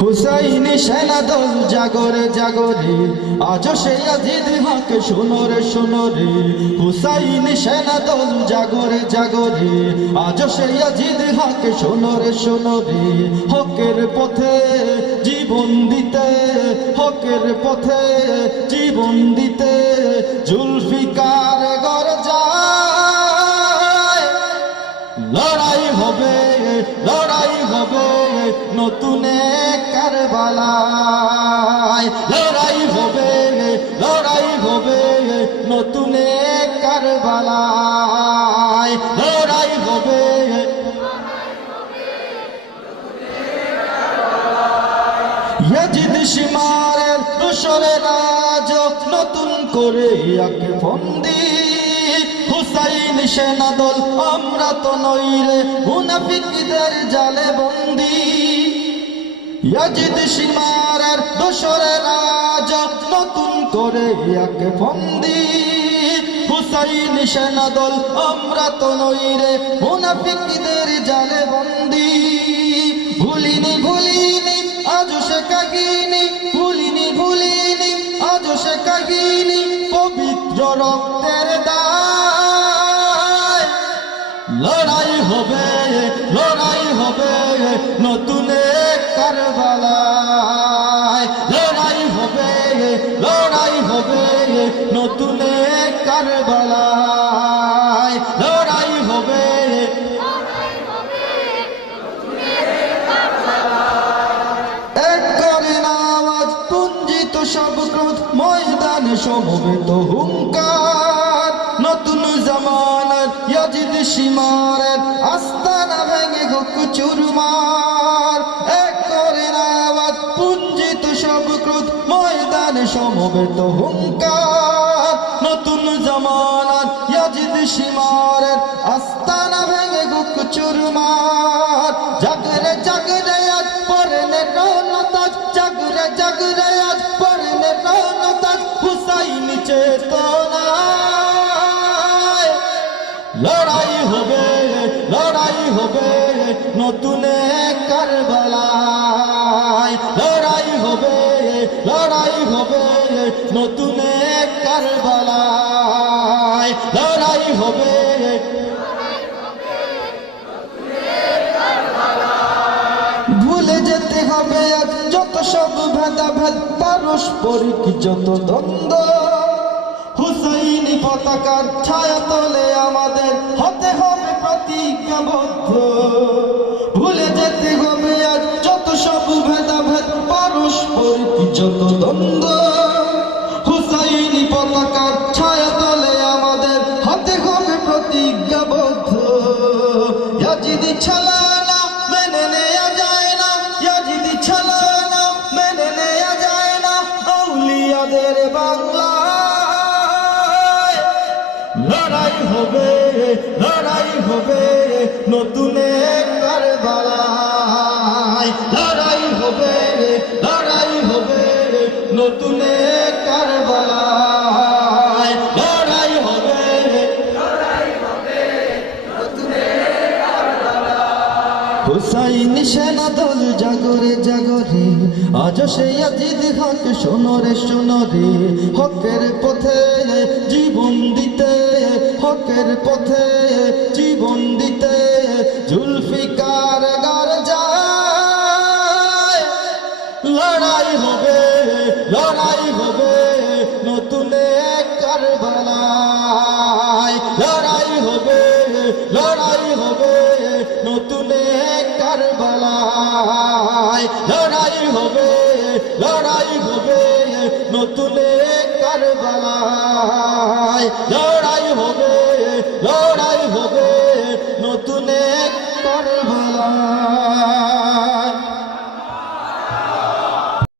হুসাইনি সেনাদল জাগরে জাগরে, আজ সে আজিদ হক শুনরে শুনরে হুসাইনি সেনাদল জাগরে জাগরে, আজ সে আজিদ হক শুনরে শুনরে হকের পথে জীবন দিতে, হকের পথে জীবন দিতে জুলফিকার গর যায় লড়াই হবে, লড়াই হবে নতুন কারবালায়। লড়াই হবে লড়াই হবে নতুন কারবালায়। লড়াই হবে সীমারের দোসরে রাজ নতুন করে ইয়াকে ফন্দি হুসাইন সেনাদল আমরা তো নইরে মুনাফিকদের জালে বন্দি। ইয়াজিদ সীমারের দোসরে রাজ নতুন করে ইয়াকে ফন্দি। হুসাইন সেনাদল আমরা তো নইরে মুনাফিকদের জালে বন্দি। ভুলিনি ভুলিনি আজ সে কাহিনী, ভুলিনি ভুলিনি আজ সে কাহিনী, পবিত্র রক্তের দায় লড়াই হবে লড়াই হবে নতুন লড়াই হবে লড়াই হবে নতুন লড়াই হবে সব ক্রোধ, ময়দানে সমবেত হুঙ্কার নতুন জমানত ইয়াজিদ সীমারের আস্তানা ভেঙে গুক চুরমার। এক করে আওয়াজ পুঞ্জিত সব ক্রোধ, ময়দানে সমবেত হুঙ্কার। নতুন জমানত ইয়াজিদ সীমারের আস্তানা ভেঙে গুক চুরমার। লড়াই হবে লড়াই হবে নতুন কারবালায়। লড়াই হবে লড়াই হবে নতুন কারবালায়। লড়াই হবে, ভুলে যেতে হবে যত সব ভেদাভেদ পারস্পরিক যত দ্বন্দ্ব হুসাইনি পতাকার ছায়া তলে আমাদের হতে হবে প্রতিজ্ঞাবদ্ধ। ভুলে যেতে হবে আজ যত সব ভেদাভেদ পারস্পরিক যত দ্বন্দ্ব। হুসাইনি পতাকার ছায়া তলে আমাদের হতে হবে প্রতিজ্ঞাবদ্ধ। ইয়াজিদি যায় না। বাংলায় হবে, লড়াই হবে নতুন কারবালায়। লড়াই হবে লড়াই হবে নতুন কারবালায়। লড়াই হবে হুসাইন সেনাদল জাগরে জাগরে আজ সে আজিদ হক শোনরে শোনরে, হকের পথে জীবন দিতে হকের পথে জীবন দিতে জুলফিকার গার যায়। লড়াই হবে লড়াই হবে, নতুন লড়াই হবে লড়াই হবে, নতুন কারবালায়। লড়াই হবে লড়াই হবে, নতুন কারবালায়।